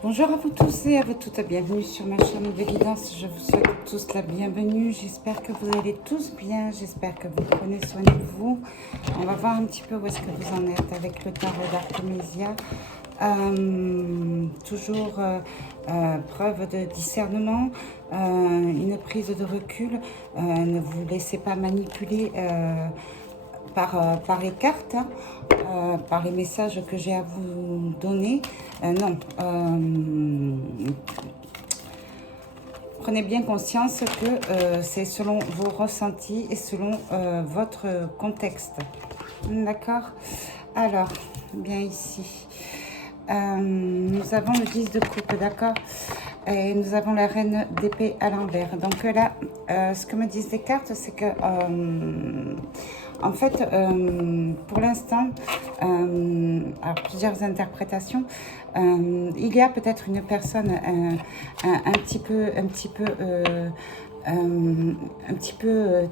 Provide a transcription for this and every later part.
Bonjour à vous tous et à vous toutes, bienvenue sur ma chaîne de guidance. Je vous souhaite tous la bienvenue. J'espère que vous allez tous bien, j'espère que vous prenez soin de vous. On va voir un petit peu où est-ce que vous en êtes avec le tarot d'Artemisia. Toujours preuve de discernement, une prise de recul. Ne vous laissez pas manipuler par les cartes, hein, par les messages que j'ai à vous donner. Non. Prenez bien conscience que c'est selon vos ressentis et selon votre contexte. D'accord? Alors, bien ici. Nous avons le 10 de coupe, d'accord? Et nous avons la reine d'épée à l'envers. Donc là, ce que me disent les cartes, c'est que, en fait, pour l'instant, alors plusieurs interprétations, il y a peut-être une personne un petit peu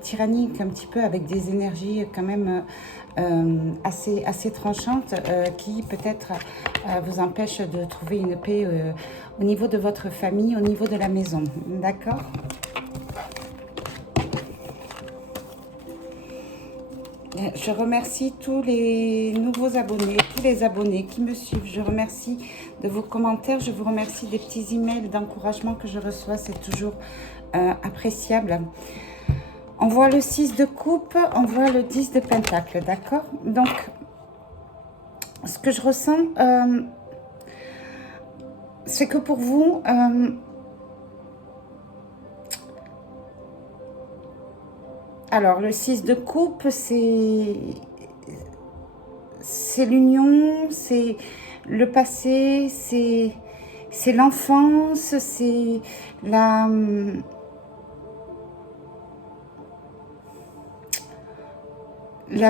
tyrannique, un petit peu avec des énergies quand même assez tranchantes qui peut-être vous empêche de trouver une paix au niveau de votre famille, au niveau de la maison. D'accord? Je remercie tous les nouveaux abonnés, tous les abonnés qui me suivent. Je remercie de vos commentaires. Je vous remercie des petits emails d'encouragement que je reçois. C'est toujours appréciable. On voit le 6 de coupe, on voit le 10 de pentacle, d'accord? Donc, ce que je ressens, c'est que pour vous, alors le 6 de coupe, c'est l'union, c'est le passé, c'est l'enfance, c'est la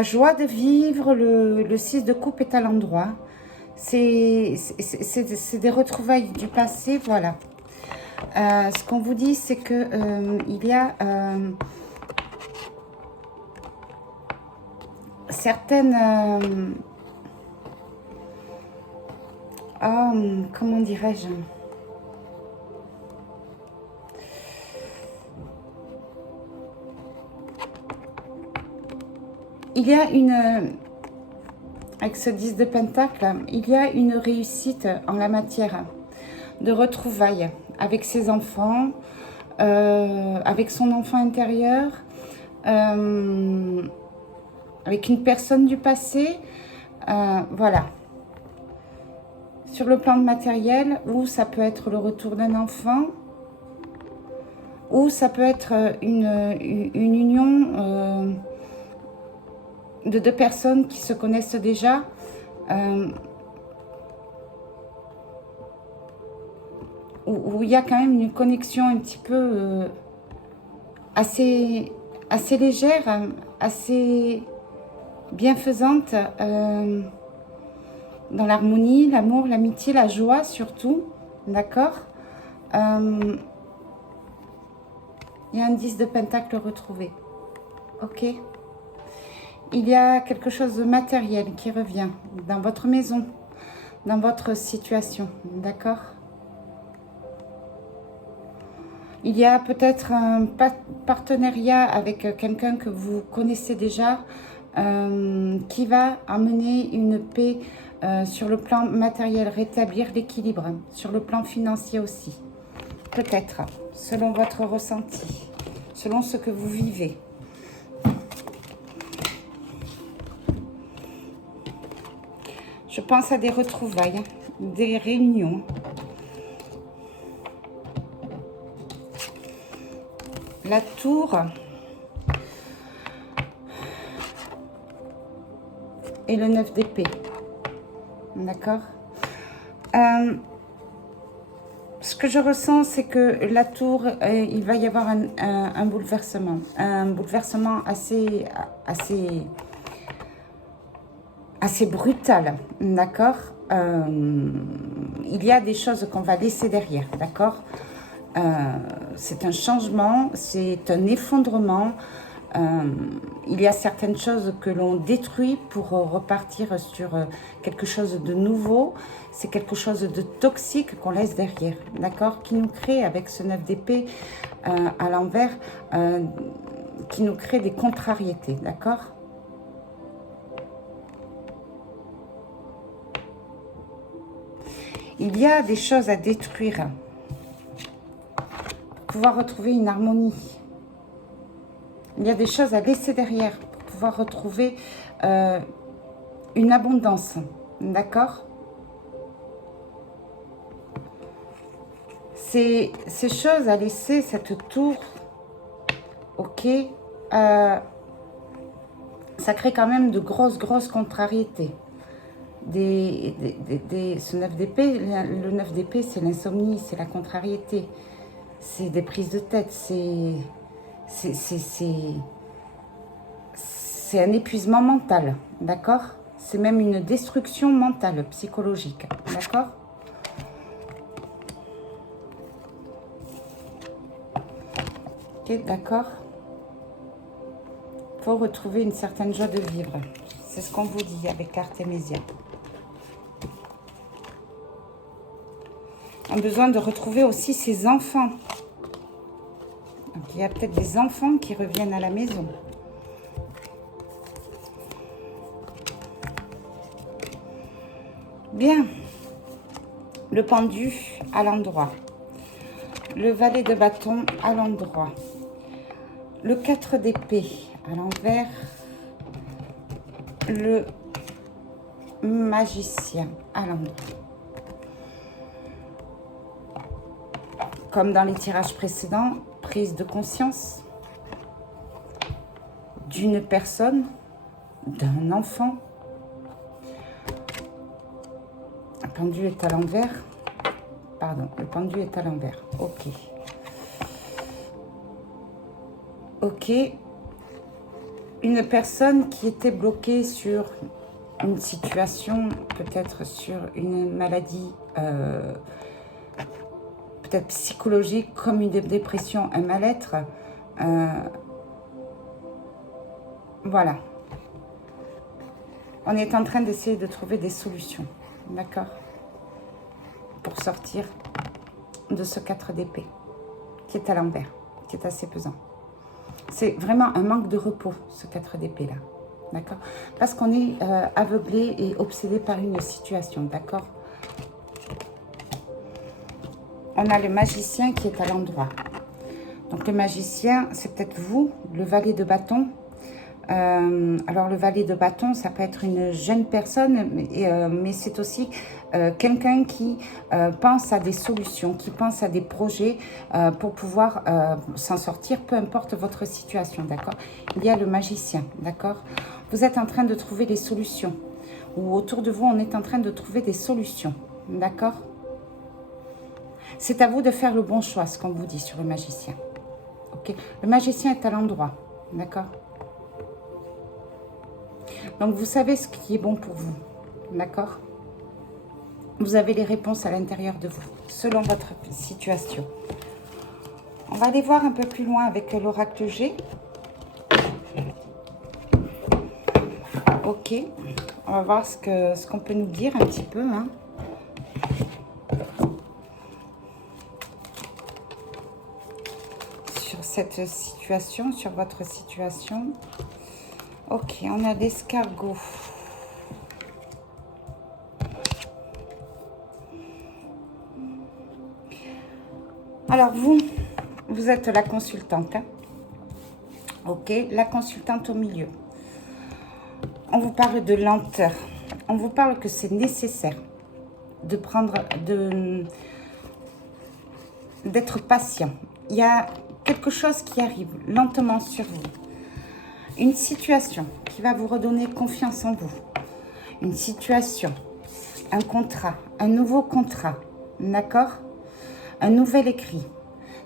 joie de vivre. Le 6 de coupe est à l'endroit. C'est des retrouvailles du passé, voilà. Ce qu'on vous dit, c'est que il y a certaines... comment dirais-je? Il y a avec ce 10 de pentacle, il y a une réussite en la matière de retrouvailles avec ses enfants, avec son enfant intérieur, avec une personne du passé, voilà. Sur le plan matériel, ou ça peut être le retour d'un enfant, ou ça peut être une union de deux personnes qui se connaissent déjà, où il y a quand même une connexion un petit peu assez légère, assez bienfaisante, dans l'harmonie, l'amour, l'amitié, la joie surtout, d'accord? Il y a un 10 de pentacle retrouvé, ok? Il y a quelque chose de matériel qui revient dans votre maison, dans votre situation, d'accord? Il y a peut-être un partenariat avec quelqu'un que vous connaissez déjà, qui va amener une paix sur le plan matériel, rétablir l'équilibre, sur le plan financier aussi. Peut-être, selon votre ressenti, selon ce que vous vivez. Je pense à des retrouvailles, des réunions. La tour et le 9 d'épée. D'accord? Ce que je ressens, c'est que la tour, il va y avoir un bouleversement. Un bouleversement assez brutal. D'accord? Il y a des choses qu'on va laisser derrière. D'accord? C'est un changement, c'est un effondrement. Il y a certaines choses que l'on détruit pour repartir sur quelque chose de nouveau. C'est quelque chose de toxique qu'on laisse derrière, d'accord? Qui nous crée, avec ce 9 d'épée à l'envers, qui nous crée des contrariétés, d'accord? Il y a des choses à détruire pour pouvoir retrouver une harmonie. Il y a des choses à laisser derrière pour pouvoir retrouver une abondance, d'accord? Ces choses à laisser, cette tour, ok, ça crée quand même de grosses contrariétés. Ce 9 d'épée, le 9 d'épée, c'est l'insomnie, c'est la contrariété, c'est des prises de tête, c'est un épuisement mental, d'accord? C'est même une destruction mentale, psychologique, d'accord? Ok, d'accord. Il faut retrouver une certaine joie de vivre. C'est ce qu'on vous dit avec Artémisia. On a besoin de retrouver aussi ses enfants. Donc, il y a peut-être des enfants qui reviennent à la maison. Bien. Le pendu à l'endroit. Le valet de bâton à l'endroit. Le 4 d'épée à l'envers. Le magicien à l'endroit. Comme dans les tirages précédents, prise de conscience d'une personne, d'un enfant. Le pendu est à l'envers. Pardon, le pendu est à l'envers. Ok. Ok. Une personne qui était bloquée sur une situation, peut-être sur une maladie, peut-être psychologique, comme une dépression, un mal-être. Voilà. On est en train d'essayer de trouver des solutions, d'accord? Pour sortir de ce 4 d'épée, qui est à l'envers, qui est assez pesant. C'est vraiment un manque de repos, ce 4 d'épée là, d'accord? Parce qu'on est aveuglé et obsédé par une situation, d'accord? On a le magicien qui est à l'endroit. Donc le magicien, c'est peut-être vous, le valet de bâton. Alors le valet de bâton, ça peut être une jeune personne, mais c'est aussi quelqu'un qui pense à des solutions, qui pense à des projets pour pouvoir s'en sortir, peu importe votre situation, d'accord? Il y a le magicien, d'accord? Vous êtes en train de trouver des solutions, ou autour de vous, on est en train de trouver des solutions, d'accord? C'est à vous de faire le bon choix, ce qu'on vous dit sur le magicien, ok? Le magicien est à l'endroit, d'accord? Donc, vous savez ce qui est bon pour vous, d'accord? Vous avez les réponses à l'intérieur de vous, selon votre situation. On va aller voir un peu plus loin avec l'oracle G. Ok, on va voir ce qu'on peut nous dire un petit peu, hein. Sur cette situation, sur votre situation. Ok, on a l'escargot. Alors, vous êtes la consultante. Hein? Ok, la consultante au milieu. On vous parle de lenteur. On vous parle que c'est nécessaire de d'être patient. Il y a quelque chose qui arrive lentement sur vous. Une situation qui va vous redonner confiance en vous. Une situation, un contrat, un nouveau contrat, d'accord? Un nouvel écrit.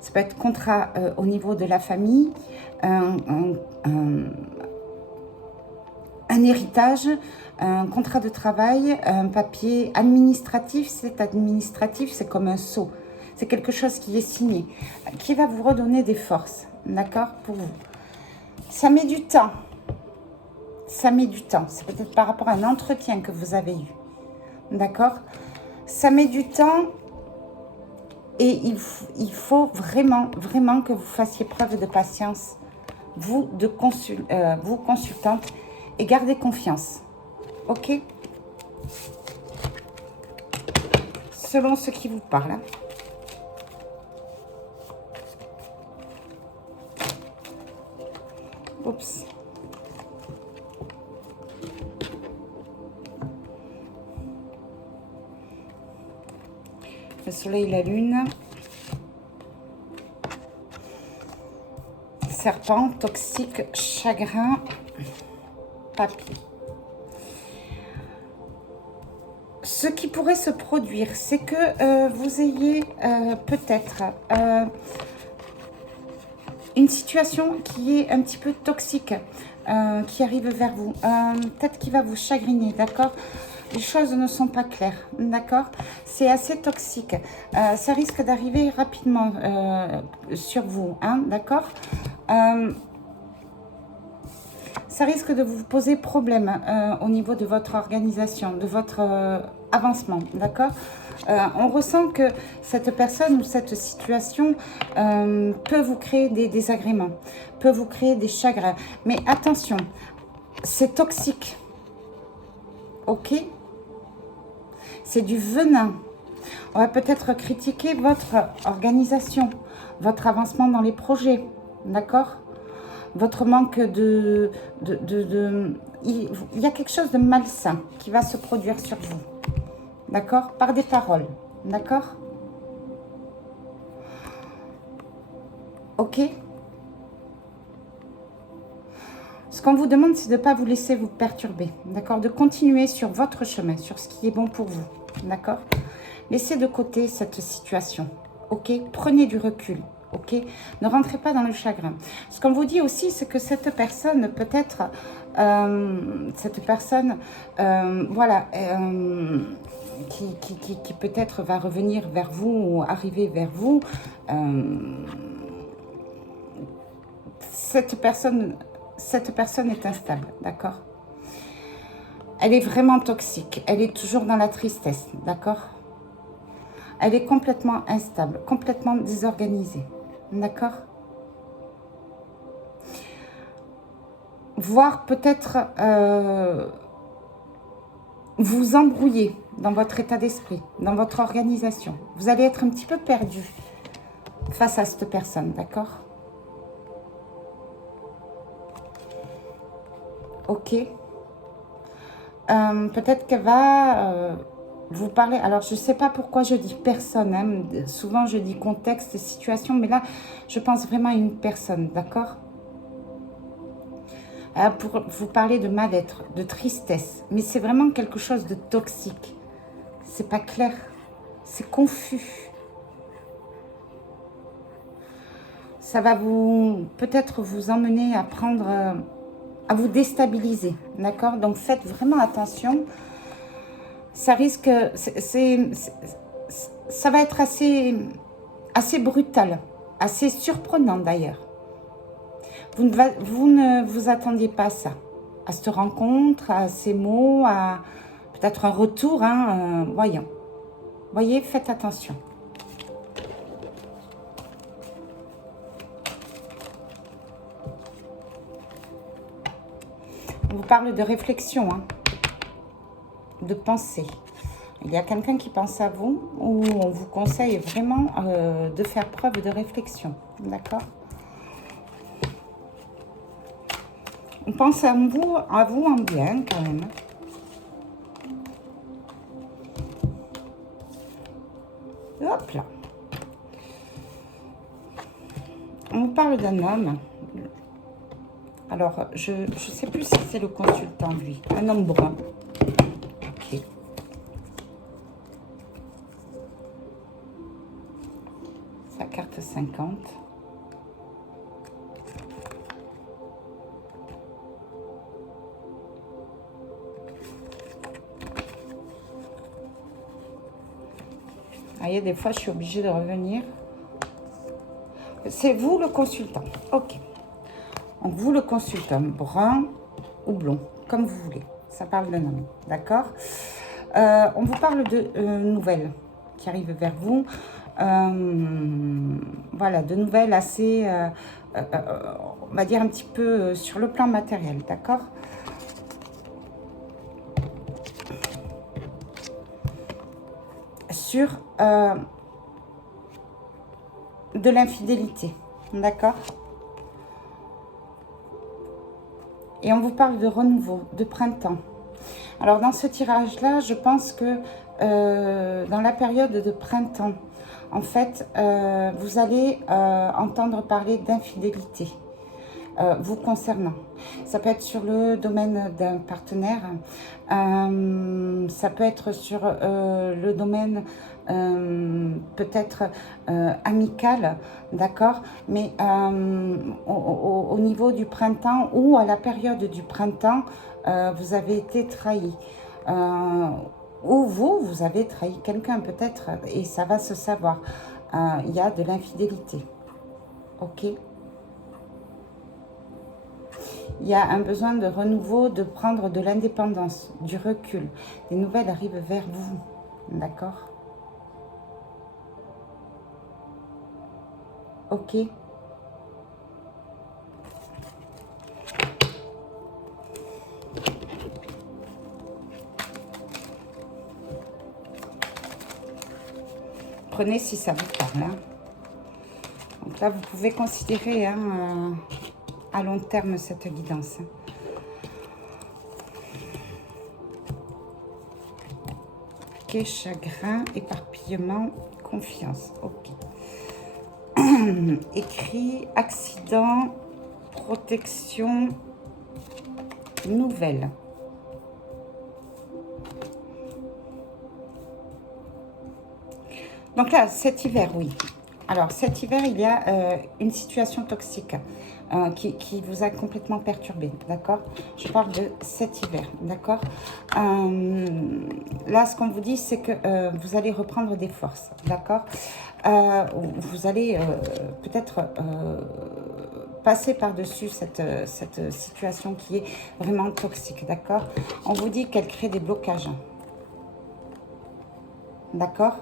Ça peut être contrat au niveau de la famille, un héritage, un contrat de travail, un papier administratif. C'est administratif, c'est comme un sceau. C'est quelque chose qui est signé, qui va vous redonner des forces, d'accord, pour vous. Ça met du temps. Ça met du temps. C'est peut-être par rapport à un entretien que vous avez eu. D'accord? Ça met du temps et il faut vraiment, vraiment que vous fassiez preuve de patience, vous consultante, et gardez confiance. Ok? Selon ce qui vous parle. Hein. Oups. Le soleil, la lune. Serpent, toxique, chagrin, papier. Ce qui pourrait se produire, c'est que vous ayez peut-être une situation qui est un petit peu toxique, qui arrive vers vous. Peut-être qui va vous chagriner, d'accord? Les choses ne sont pas claires, d'accord? C'est assez toxique. Ça risque d'arriver rapidement sur vous, hein, d'accord? Ça risque de vous poser problème au niveau de votre organisation, de votre avancement, d'accord? On ressent que cette personne ou cette situation peut vous créer des désagréments, peut vous créer des chagrins. Mais attention, c'est toxique, ok? C'est du venin. On va peut-être critiquer votre organisation, votre avancement dans les projets, d'accord? Votre manque il y a quelque chose de malsain qui va se produire sur vous, d'accord? Par des paroles, d'accord? Ok? Ce qu'on vous demande, c'est de ne pas vous laisser vous perturber, d'accord? De continuer sur votre chemin, sur ce qui est bon pour vous, d'accord? Laissez de côté cette situation, ok? Prenez du recul, ok? Ne rentrez pas dans le chagrin. Ce qu'on vous dit aussi, c'est que cette personne, peut-être, voilà, qui peut-être va revenir vers vous ou arriver vers vous, cette personne est instable, d'accord? Elle est vraiment toxique, elle est toujours dans la tristesse, d'accord? Elle est complètement instable, complètement désorganisée, d'accord? Voire peut-être vous embrouiller dans votre état d'esprit, dans votre organisation. Vous allez être un petit peu perdu face à cette personne, d'accord? Ok. Peut-être qu'elle va vous parler. Alors, je ne sais pas pourquoi je dis personne. Hein. Souvent, je dis contexte, situation. Mais là, je pense vraiment à une personne, d'accord? Pour vous parler de mal-être, de tristesse. Mais c'est vraiment quelque chose de toxique. C'est pas clair. C'est confus. Ça va peut-être vous emmener à prendre... à vous déstabiliser, d'accord? Donc, faites vraiment attention. Ça risque... ça va être assez brutal, assez surprenant d'ailleurs. Vous ne vous attendiez pas à ça, à cette rencontre, à ces mots, à peut-être un retour, hein, voyons. Voyez, faites attention. On vous parle de réflexion, hein, de pensée. Il y a quelqu'un qui pense à vous ou on vous conseille vraiment de faire preuve de réflexion, d'accord? On pense à vous en bien quand même. Hop là. On vous parle d'un homme. Alors, je ne sais plus si c'est le consultant, lui. Un homme brun. Ok. Sa carte 50. Ah, il y a des fois, je suis obligée de revenir. C'est vous le consultant. Ok. Donc, vous le consultez, brun ou blond, comme vous voulez. Ça parle d'un homme, d'accord. On vous parle de nouvelles qui arrivent vers vous. Voilà, de nouvelles assez, on va dire un petit peu sur le plan matériel, d'accord. Sur de l'infidélité, d'accord. Et on vous parle de renouveau, de printemps. Alors dans ce tirage-là, je pense que dans la période de printemps, en fait, vous allez entendre parler d'infidélité vous concernant. Ça peut être sur le domaine d'un partenaire, ça peut être sur le domaine peut-être amical, d'accord, mais au niveau du printemps ou à la période du printemps, vous avez été trahi. Ou vous avez trahi quelqu'un peut-être, et ça va se savoir. Il y a de l'infidélité, ok. Il y a un besoin de renouveau, de prendre de l'indépendance, du recul. Des nouvelles arrivent vers vous, d'accord? Ok. Prenez si ça vous parle. Hein. Donc là, vous pouvez considérer hein, à long terme cette guidance. Ok, chagrin, éparpillement, confiance. Ok. Écrit, accident, protection, nouvelle. Donc là, cet hiver, oui. Alors, cet hiver, il y a une situation toxique qui vous a complètement perturbé, d'accord? Je parle de cet hiver, d'accord? Là, ce qu'on vous dit, c'est que vous allez reprendre des forces, d'accord? Vous allez peut-être passer par-dessus cette situation qui est vraiment toxique, d'accord? On vous dit qu'elle crée des blocages, d'accord?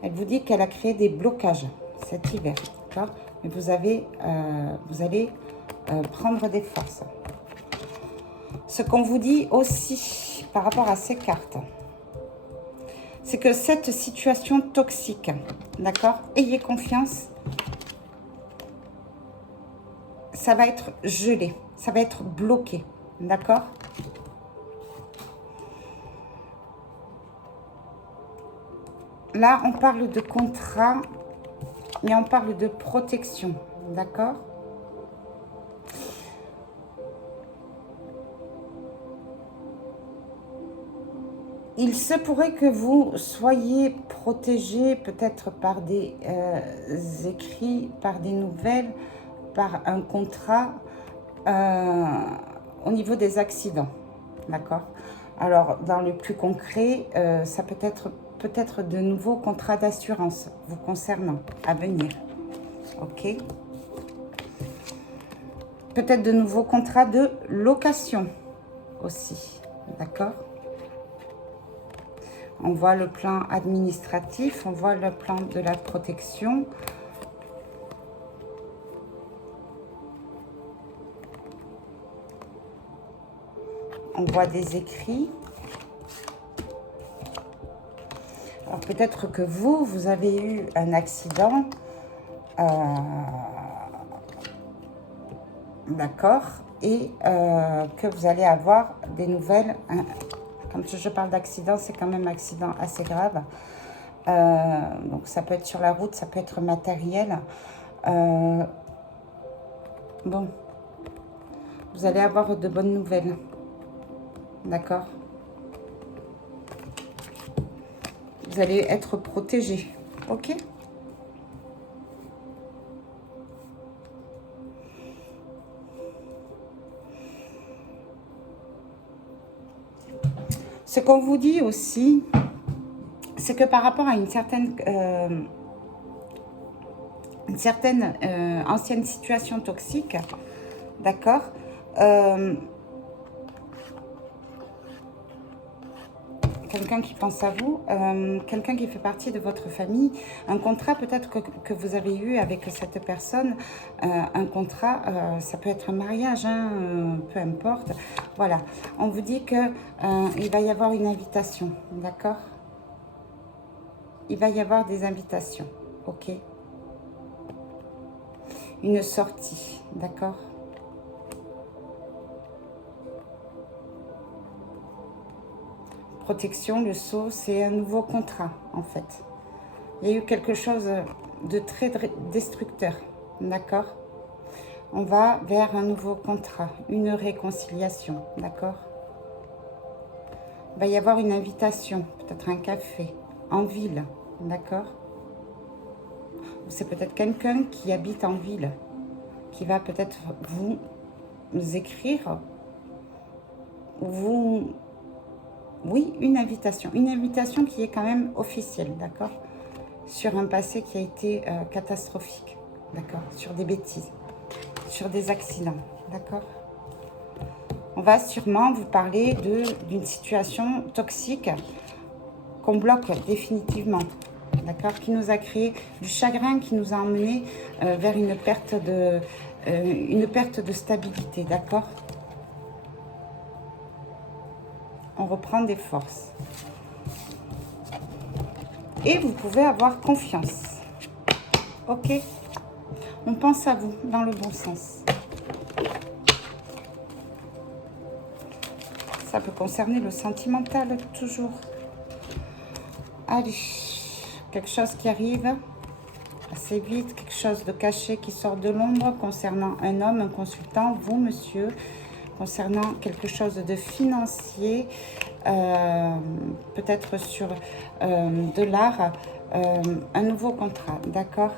Elle vous dit qu'elle a créé des blocages cet hiver, d'accord? Mais vous allez prendre des forces. Ce qu'on vous dit aussi par rapport à ces cartes, c'est que cette situation toxique, d'accord? Ayez confiance, ça va être gelé, ça va être bloqué, d'accord? Là, on parle de contrat, mais on parle de protection, d'accord? Il se pourrait que vous soyez protégé peut-être par des écrits, par des nouvelles, par un contrat au niveau des accidents, d'accord? Alors, dans le plus concret, ça peut être peut-être de nouveaux contrats d'assurance vous concernant à venir, ok? Peut-être de nouveaux contrats de location aussi, d'accord? On voit le plan administratif, on voit le plan de la protection. On voit des écrits. Alors peut-être que vous avez eu un accident. D'accord. Et que vous allez avoir des nouvelles. Comme je parle d'accident, c'est quand même un accident assez grave. Donc ça peut être sur la route, ça peut être matériel. Bon, vous allez avoir de bonnes nouvelles. D'accord? Vous allez être protégé. Ok? Ce qu'on vous dit aussi, c'est que par rapport à une certaine ancienne situation toxique, d'accord. Quelqu'un qui pense à vous, quelqu'un qui fait partie de votre famille, un contrat peut-être que vous avez eu avec cette personne, un contrat, ça peut être un mariage, hein, peu importe. Voilà, on vous dit que il va y avoir une invitation, d'accord? Il va y avoir des invitations, ok? Une sortie, d'accord? Protection, le sceau, c'est un nouveau contrat, en fait. Il y a eu quelque chose de très destructeur, d'accord? On va vers un nouveau contrat, une réconciliation, d'accord? Il va y avoir une invitation, peut-être un café, en ville, d'accord? C'est peut-être quelqu'un qui habite en ville, qui va peut-être vous écrire, vous... Oui, une invitation qui est quand même officielle, d'accord? Sur un passé qui a été catastrophique, d'accord? Sur des bêtises, sur des accidents, d'accord? On va sûrement vous parler d'une situation toxique qu'on bloque définitivement, d'accord? Qui nous a créé du chagrin, qui nous a emmené vers une perte de stabilité, d'accord? On reprend des forces. Et vous pouvez avoir confiance. Ok? On pense à vous dans le bon sens. Ça peut concerner le sentimental, toujours. Allez, quelque chose qui arrive assez vite, quelque chose de caché qui sort de l'ombre concernant un homme, un consultant, vous, monsieur, concernant quelque chose de financier, peut-être sur de l'art, un nouveau contrat, d'accord?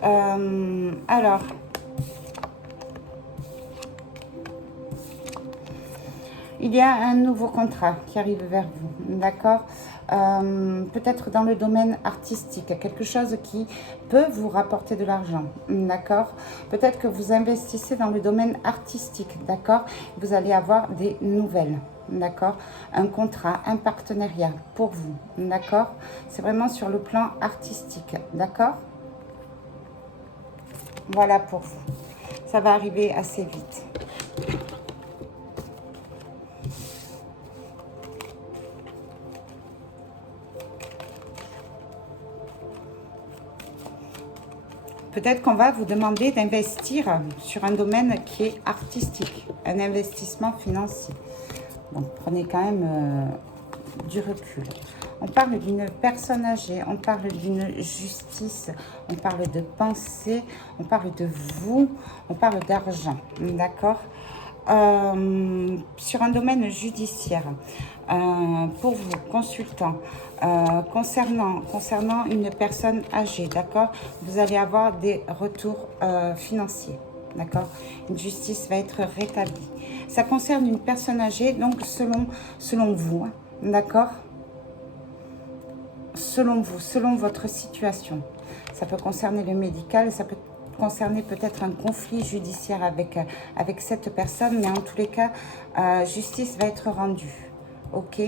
Alors, il y a un nouveau contrat qui arrive vers vous, d'accord? Peut-être dans le domaine artistique, quelque chose qui peut vous rapporter de l'argent, d'accord? Peut-être que vous investissez dans le domaine artistique, d'accord? Vous allez avoir des nouvelles, d'accord? Un contrat, un partenariat pour vous, d'accord? C'est vraiment sur le plan artistique, d'accord? Voilà pour vous. Ça va arriver assez vite. Peut-être qu'on va vous demander d'investir sur un domaine qui est artistique, un investissement financier. Donc prenez quand même du recul. On parle d'une personne âgée, on parle d'une justice, on parle de pensée, on parle de vous, on parle d'argent, d'accord? Sur un domaine judiciaire, pour vous, consultant, concernant une personne âgée, d'accord? Vous allez avoir des retours financiers, d'accord? Une justice va être rétablie. Ça concerne une personne âgée, donc selon vous, hein, d'accord? Selon vous, selon votre situation. Ça peut concerner le médical, ça peut concerner peut-être un conflit judiciaire avec cette personne, mais en tous les cas, justice va être rendue, ok?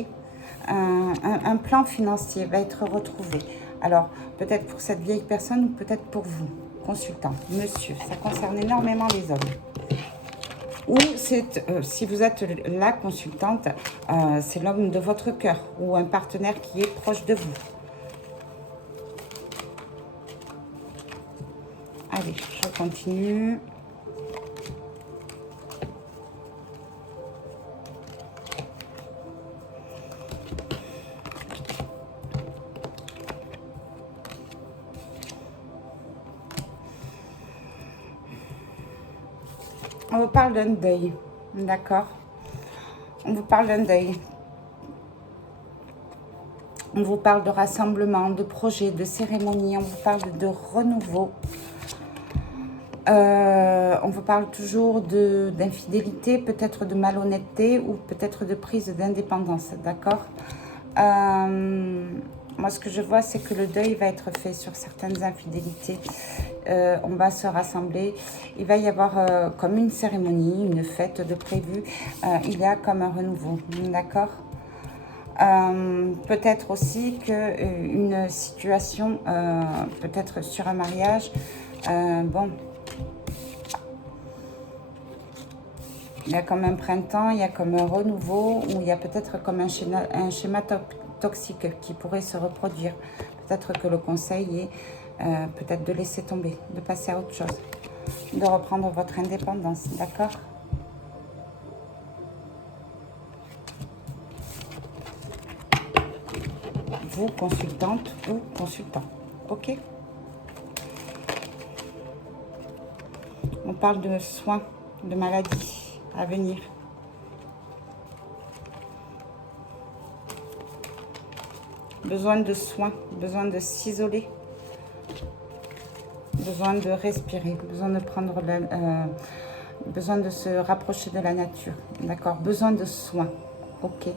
Un plan financier va être retrouvé. Alors, peut-être pour cette vieille personne ou peut-être pour vous, consultant, monsieur, ça concerne énormément les hommes. Ou si vous êtes la consultante, c'est l'homme de votre cœur ou un partenaire qui est proche de vous. Allez, je continue. On vous parle d'un deuil, d'accord? On vous parle d'un deuil. On vous parle de rassemblement, de projet, de cérémonie. On vous parle de renouveau. On vous parle toujours d'infidélité, peut-être de malhonnêteté ou peut-être de prise d'indépendance, d'accord? Moi, ce que je vois, c'est que le deuil va être fait sur certaines infidélités. On va se rassembler. Il va y avoir comme une cérémonie, une fête de prévu. Il y a comme un renouveau, d'accord? Peut-être aussi qu'une situation, peut-être sur un mariage, bon, il y a comme un printemps, il y a comme un renouveau, ou il y a peut-être comme un schéma toxique qui pourrait se reproduire. Peut-être que le conseil est peut-être de laisser tomber, de passer à autre chose, de reprendre votre indépendance, d'accord? Vous, consultante ou consultant, ok? On parle de soins, de maladies à venir. Besoin de soins, besoin de s'isoler, besoin de respirer, besoin de prendre besoin de se rapprocher de la nature, d'accord? Besoin de soins, ok?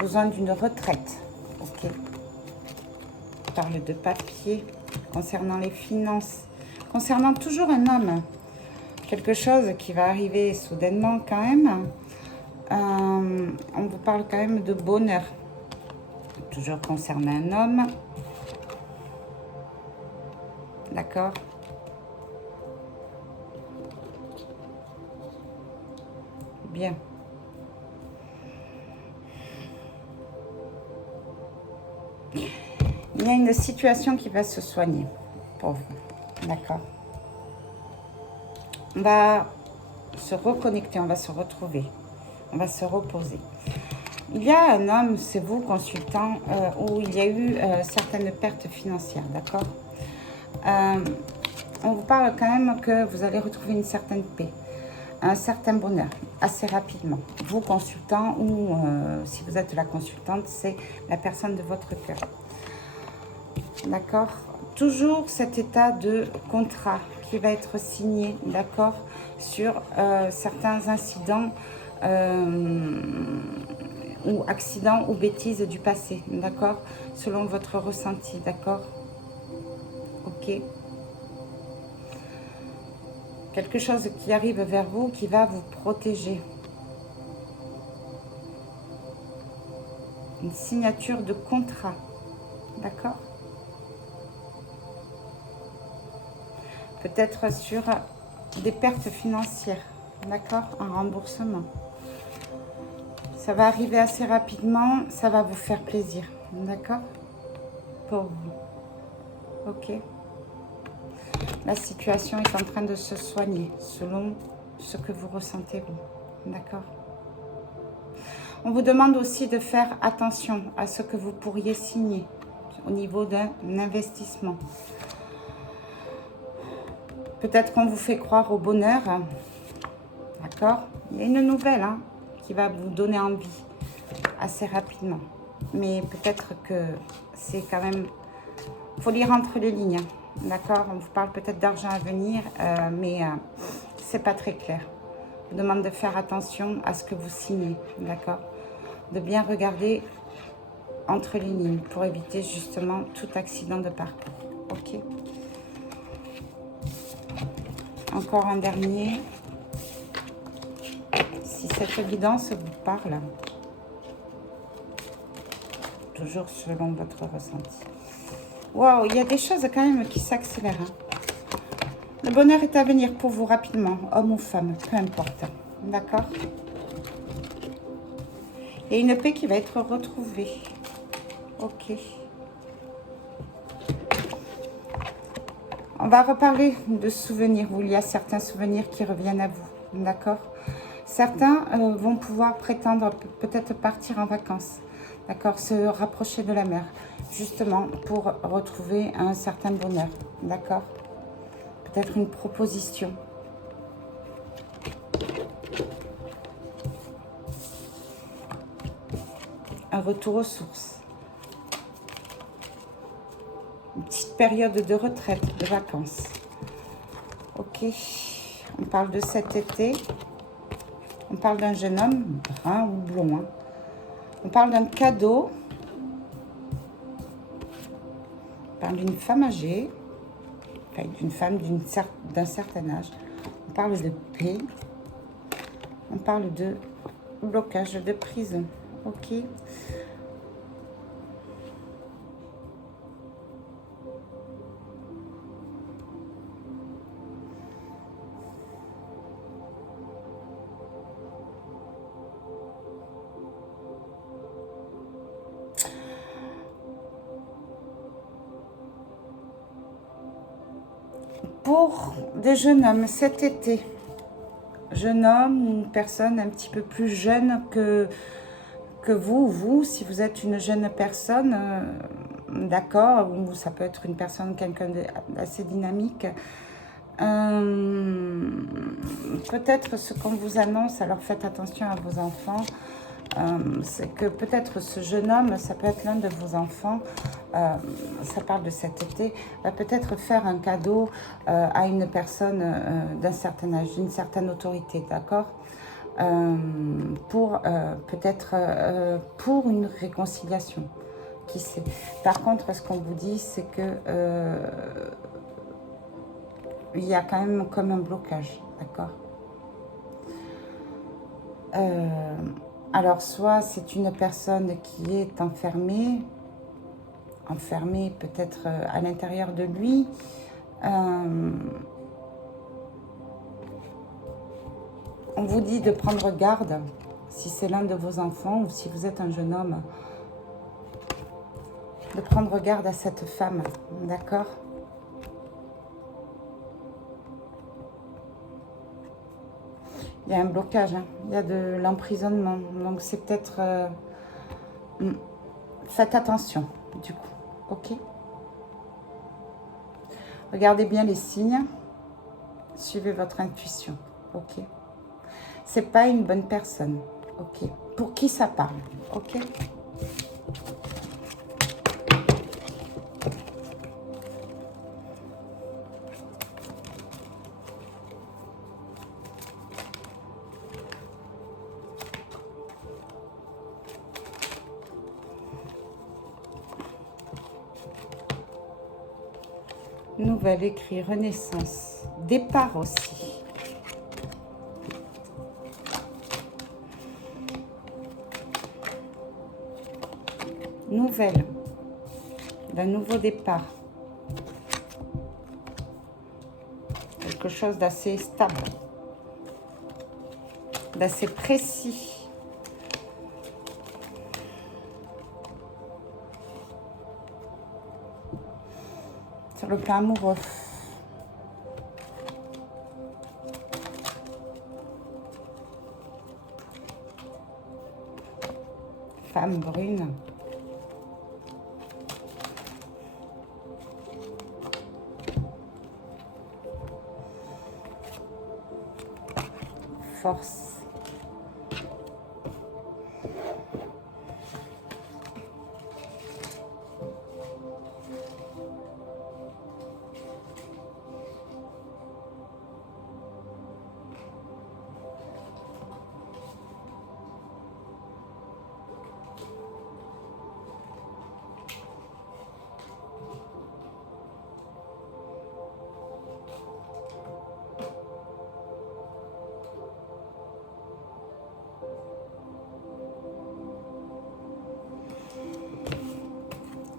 Besoin d'une retraite, ok? On parle de papier, concernant les finances, concernant toujours un homme, quelque chose qui va arriver soudainement quand même. On vous parle quand même de bonheur, toujours concernant un homme, d'accord? Bien. Il y a une situation qui va se soigner pour vous, d'accord? On va se reconnecter, on va se retrouver, on va se reposer. Il y a un homme, c'est vous, consultant, où il y a eu certaines pertes financières, d'accord? On vous parle quand même que vous allez retrouver une certaine paix, un certain bonheur, assez rapidement. Vous, consultant, ou si vous êtes la consultante, c'est la personne de votre cœur. D'accord? Toujours cet état de contrat qui va être signé, d'accord, sur certains incidents ou accidents ou bêtises du passé, d'accord, selon votre ressenti, d'accord? Ok. Quelque chose qui arrive vers vous, qui va vous protéger. Une signature de contrat, d'accord? Peut-être sur des pertes financières, d'accord? Un remboursement. Ça va arriver assez rapidement, ça va vous faire plaisir, d'accord? Pour vous, ok? La situation est en train de se soigner selon ce que vous ressentez vous, d'accord? On vous demande aussi de faire attention à ce que vous pourriez signer au niveau d'un investissement. Peut-être qu'on vous fait croire au bonheur, d'accord? Il y a une nouvelle qui va vous donner envie assez rapidement. Mais peut-être que c'est quand même... Il faut lire entre les lignes, d'accord? On vous parle peut-être d'argent à venir, mais c'est pas très clair. Je vous demande de faire attention à ce que vous signez, d'accord? De bien regarder entre les lignes pour éviter justement tout accident de parcours, ok? Encore un dernier. Si cette guidance vous parle, toujours selon votre ressenti. Waouh, il y a des choses quand même qui s'accélèrent. Le bonheur est à venir pour vous rapidement, homme ou femme, peu importe. D'accord? Il y a une paix qui va être retrouvée. Ok. On va reparler de souvenirs, où il y a certains souvenirs qui reviennent à vous. D'accord? Certains vont pouvoir prétendre peut-être partir en vacances. D'accord? Se rapprocher de la mer. Justement pour retrouver un certain bonheur. D'accord? Peut-être une proposition. Un retour aux sources. Une petite période de retraite, de vacances. Ok. On parle de cet été. On parle d'un jeune homme, brun ou blond. On parle d'un cadeau. On parle d'une femme âgée. Enfin, d'une femme d'un certain âge. On parle de paix. On parle de blocage, de prison. Ok. Pour des jeunes hommes cet été, jeune homme ou une personne un petit peu plus jeune que vous, si vous êtes une jeune personne, d'accord, ou ça peut être une personne, quelqu'un d'assez dynamique, peut-être ce qu'on vous annonce, alors faites attention à vos enfants, c'est que peut-être ce jeune homme, ça peut être l'un de vos enfants, ça parle de cet été, va peut-être faire un cadeau à une personne d'un certain âge, d'une certaine autorité, d'accord, pour peut-être pour une réconciliation, qui sait. Par contre, ce qu'on vous dit, c'est que il y a quand même comme un blocage, d'accord. Alors, soit c'est une personne qui est enfermée peut-être à l'intérieur de lui. On vous dit de prendre garde, si c'est l'un de vos enfants ou si vous êtes un jeune homme, de prendre garde à cette femme, d'accord? Il y a un blocage, hein. Il y a de l'emprisonnement, donc c'est peut-être... faites attention, du coup, ok? Regardez bien les signes, suivez votre intuition, ok? C'est pas une bonne personne, ok? Pour qui ça parle, ok? Nouvelle écrit, renaissance, départ aussi. Nouvelle, d'un nouveau départ. Quelque chose d'assez stable, d'assez précis. Sur le plan amoureux. Femme brune. Force.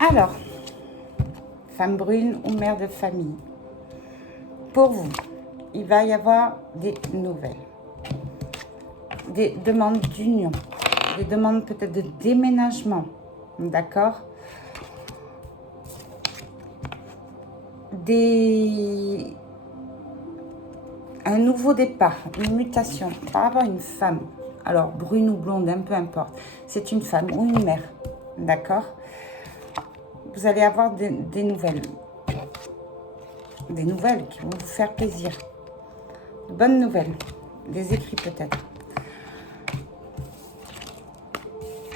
Alors, femme brune ou mère de famille, pour vous, il va y avoir des nouvelles, des demandes d'union, des demandes peut-être de déménagement, d'accord, un nouveau départ, une mutation par rapport à une femme. Alors, brune ou blonde, peu importe. C'est une femme ou une mère, d'accord? Vous allez avoir des nouvelles. Des nouvelles qui vont vous faire plaisir. De bonnes nouvelles. Des écrits peut-être.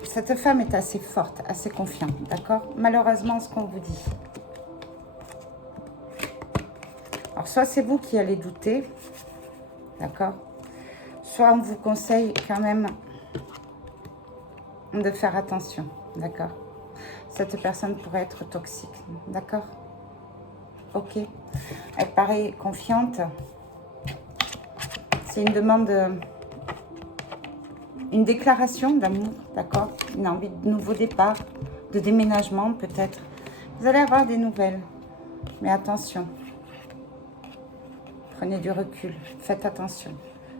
Cette femme est assez forte, assez confiante, d'accord? Malheureusement, ce qu'on vous dit. Alors, soit c'est vous qui allez douter, d'accord? Soit on vous conseille quand même de faire attention, d'accord? Cette personne pourrait être toxique, d'accord? Ok. Elle paraît confiante. C'est une demande, une déclaration d'amour, d'accord? Une envie de nouveau départ, de déménagement peut-être. Vous allez avoir des nouvelles, mais attention. Prenez du recul, faites attention.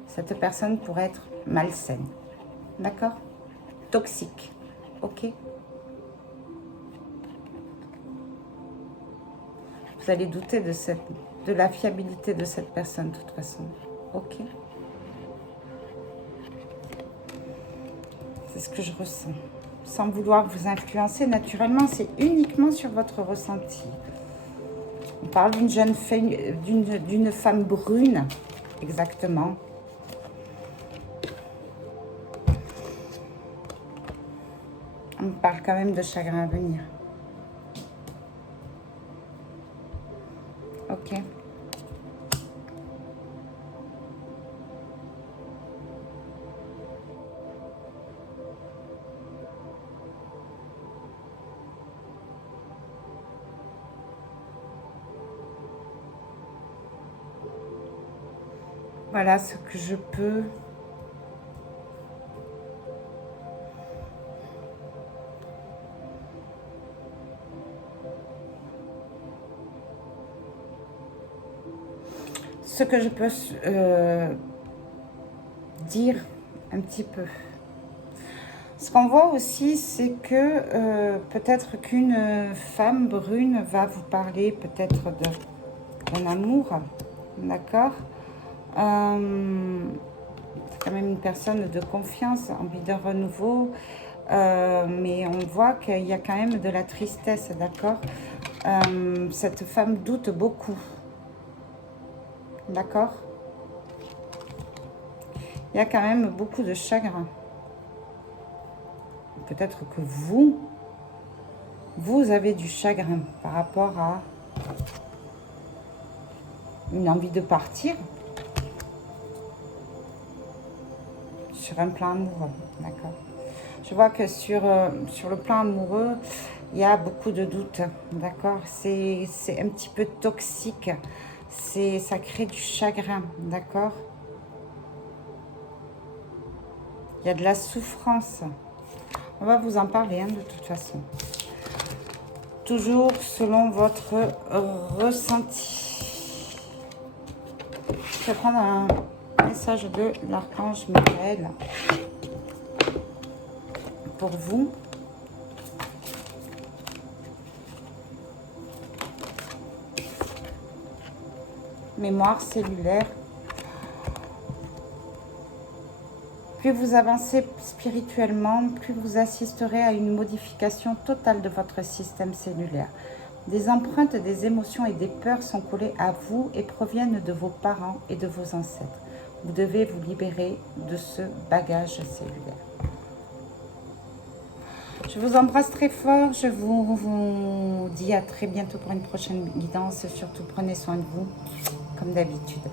Cette personne pourrait être malsaine, d'accord? Toxique, ok? Vous allez douter de la fiabilité de cette personne de toute façon, ok? C'est ce que je ressens. Sans vouloir vous influencer, naturellement, c'est uniquement sur votre ressenti. On parle d'une jeune fille, d'une femme brune, exactement. On parle quand même de chagrin à venir. Ok. Voilà ce que je peux dire un petit peu. Ce qu'on voit aussi, c'est que peut-être qu'une femme brune va vous parler peut-être d'un amour, d'accord? C'est quand même une personne de confiance, envie de renouveau, mais on voit qu'il y a quand même de la tristesse, d'accord? Cette femme doute beaucoup, d'accord? Il y a quand même beaucoup de chagrin. Peut-être que vous avez du chagrin par rapport à une envie de partir sur un plan amoureux, d'accord? Je vois que sur le plan amoureux, il y a beaucoup de doutes, d'accord? C'est un petit peu toxique, ça crée du chagrin, d'accord? Il y a de la souffrance. On va vous en parler, hein, de toute façon. Toujours selon votre ressenti. Je vais prendre un message de l'archange Michael pour vous. Mémoire cellulaire. Plus vous avancez spirituellement, plus vous assisterez à une modification totale de votre système cellulaire. Des empreintes, des émotions et des peurs sont collées à vous et proviennent de vos parents et de vos ancêtres. Vous devez vous libérer de ce bagage cellulaire. Je vous embrasse très fort. Je vous dis à très bientôt pour une prochaine guidance. Surtout, prenez soin de vous, comme d'habitude.